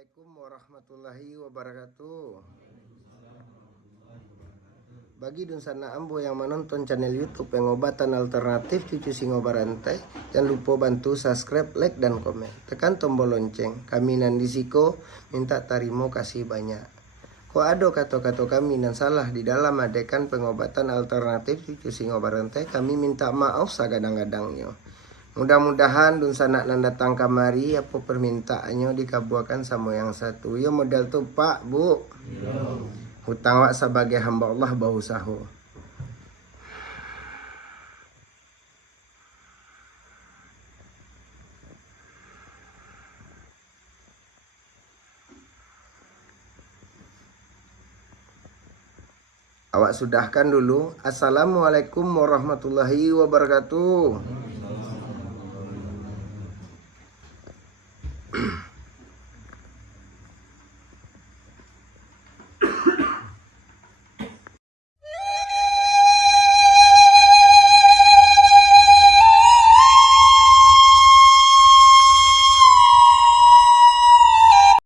Assalamualaikum warahmatullahi wabarakatuh. Bagi Dunsana Ambo yang menonton channel YouTube Pengobatan Alternatif Cucu Singo Barantai, jangan lupa bantu subscribe, like, dan komen. Tekan tombol lonceng. Kami Nandisiko minta tarimo kasih banyak. Kok ada kata-kata kami yang salah di dalam adegan pengobatan alternatif Cucu Singo Barantai, kami minta maaf sagadang-gadangnya. Mudah-mudahan Dunsana nan datang kamari apa permintaannya dikabulkan sama yang satu. Yo modal tuh Pak, Bu. Hutang wak sebagai hamba Allah bau sahu. Awak sudahkan dulu. Assalamualaikum warahmatullahi wabarakatuh.